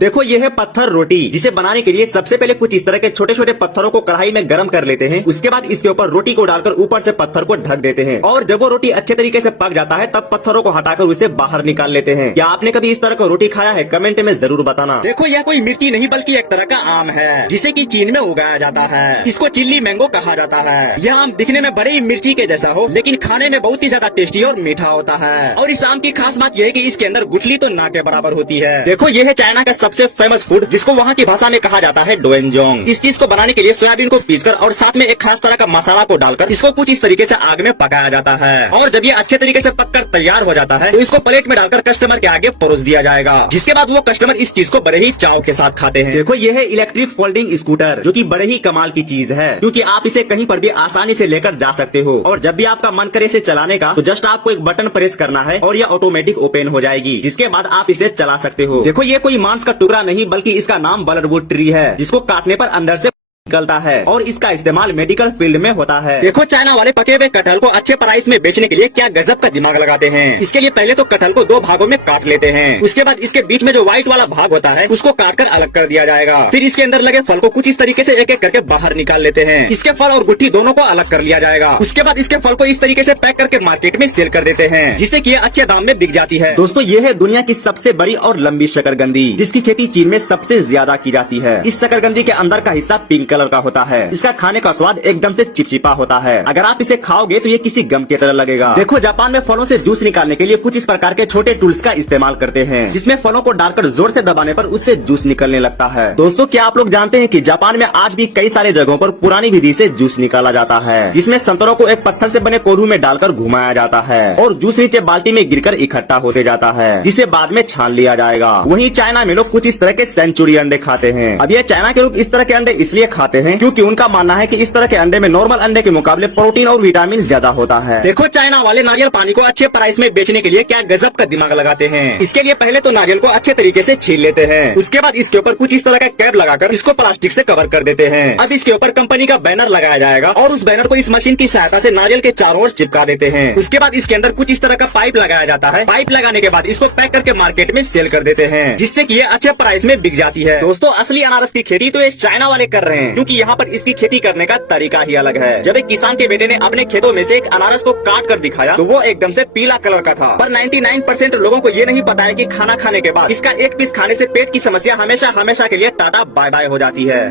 देखो ये है पत्थर रोटी, जिसे बनाने के लिए सबसे पहले कुछ इस तरह के छोटे छोटे पत्थरों को कढ़ाई में गर्म कर लेते हैं। उसके बाद इसके ऊपर रोटी को डालकर ऊपर से पत्थर को ढक देते हैं और जब वो रोटी अच्छे तरीके से पक जाता है तब पत्थरों को हटाकर उसे बाहर निकाल लेते हैं। क्या आपने कभी इस तरह का रोटी खाया है? कमेंट में जरूर बताना। देखो यह कोई मिर्ची नहीं बल्कि एक तरह का आम है जिसे की चीन में उगाया जाता है। इसको चिल्ली मैंगो कहा जाता है। यह आम दिखने में बड़े ही मिर्ची के जैसा हो लेकिन खाने में बहुत ही ज्यादा टेस्टी और मीठा होता है। और इस आम की खास बात यह है कि इसके अंदर गुठली तो ना के बराबर होती है। देखो ये है चाइना का सबसे फेमस फूड जिसको वहाँ की भाषा में कहा जाता है डोएनजोंग। इस चीज को बनाने के लिए सोयाबीन को पीसकर और साथ में एक खास तरह का मसाला को डालकर इसको कुछ इस तरीके से आग में पकाया जाता है। और जब ये अच्छे तरीके से पककर तैयार हो जाता है तो इसको प्लेट में डालकर कस्टमर के आगे परोस दिया जाएगा, जिसके बाद वो कस्टमर इस चीज को बड़े ही चाव के साथ खाते हैं। देखो ये है इलेक्ट्रिक फोल्डिंग स्कूटर, जो कि बड़े ही कमाल की चीज है क्योंकि आप इसे कहीं पर भी आसानी से लेकर जा सकते हो और जब भी आपका मन करे इसे चलाने का तो जस्ट आपको एक बटन प्रेस करना है और यह ऑटोमेटिक ओपन हो जाएगी, जिसके बाद आप इसे चला सकते हो। देखो ये कोई मांस का टुकड़ा नहीं बल्कि इसका नाम बलरवुड ट्री है, जिसको काटने पर अंदर से निकलता है और इसका इस्तेमाल मेडिकल फील्ड में होता है। देखो चाइना वाले पके हुए कटहल को अच्छे प्राइस में बेचने के लिए क्या गजब का दिमाग लगाते हैं। इसके लिए पहले तो कटहल को 2 भागों में काट लेते हैं। उसके बाद इसके बीच में जो व्हाइट वाला भाग होता है उसको काटकर अलग कर दिया जाएगा। फिर इसके अंदर लगे फल को कुछ इस तरीके से एक एक करके बाहर निकाल लेते हैं। इसके फल और गुठली दोनों को अलग कर लिया जाएगा। उसके बाद इसके फल को इस तरीके से पैक करके मार्केट में सेल कर देते हैं, जिससे कि ये अच्छे दाम में बिक जाती है। दोस्तों ये है दुनिया की सबसे बड़ी और लंबी शकरकंदी, जिसकी खेती चीन में सबसे ज्यादा की जाती है। इस शकरकंदी के अंदर का हिस्सा पिंक कलर का होता है। इसका खाने का स्वाद एकदम से चिपचिपा होता है। अगर आप इसे खाओगे तो ये किसी गम की तरह लगेगा। देखो जापान में फलों से जूस निकालने के लिए कुछ इस प्रकार के छोटे टूल्स का इस्तेमाल करते हैं, जिसमें फलों को डालकर जोर से दबाने पर उससे जूस निकलने लगता है। दोस्तों क्या आप लोग जानते हैं कि जापान में आज भी कई सारे जगहों पर पुरानी विधि से जूस निकाला जाता है, जिसमें संतरों को एक पत्थर से बने कोल्हू में डालकर घुमाया जाता है और जूस नीचे बाल्टी में गिरकर इकट्ठा होते जाता है, जिसे बाद में छान लिया जाएगा। वहीं चाइना में लोग कुछ इस तरह के सेंचुरी अंडे खाते हैं। अब ये चाइना के लोग इस तरह के अंडे इसलिए खाते हैं क्योंकि उनका मानना है कि इस तरह के अंडे में नॉर्मल अंडे के मुकाबले प्रोटीन और विटामिन ज्यादा होता है। देखो चाइना वाले नारियल पानी को अच्छे प्राइस में बेचने के लिए क्या गजब का दिमाग लगाते हैं। इसके लिए पहले तो नारियल को अच्छे तरीके से छील लेते हैं। उसके बाद इसके ऊपर कुछ इस तरह का कैप लगाकर इसको प्लास्टिक से कवर कर देते हैं। अब इसके ऊपर कंपनी का बैनर लगाया जाएगा और उस बैनर को इस मशीन की सहायता से नारियल के चारों ओर चिपका देते हैं। उसके बाद इसके अंदर कुछ इस तरह का पाइप लगाया जाता है। पाइप लगाने के बाद इसको पैक करके मार्केट में सेल कर देते हैं, जिससे कि ये अच्छे प्राइस में बिक जाती है। दोस्तों असली अनारस की खेती तो ये चाइना वाले कर रहे हैं, क्योंकि यहाँ पर इसकी खेती करने का तरीका ही अलग है। जब एक किसान के बेटे ने अपने खेतों में से एक अनारस को काट कर दिखाया तो वो एकदम से पीला कलर का था। पर 99% लोगों को ये नहीं पता है कि खाना खाने के बाद इसका एक पीस खाने से पेट की समस्या हमेशा हमेशा के लिए टाटा बाय बाय हो जाती है।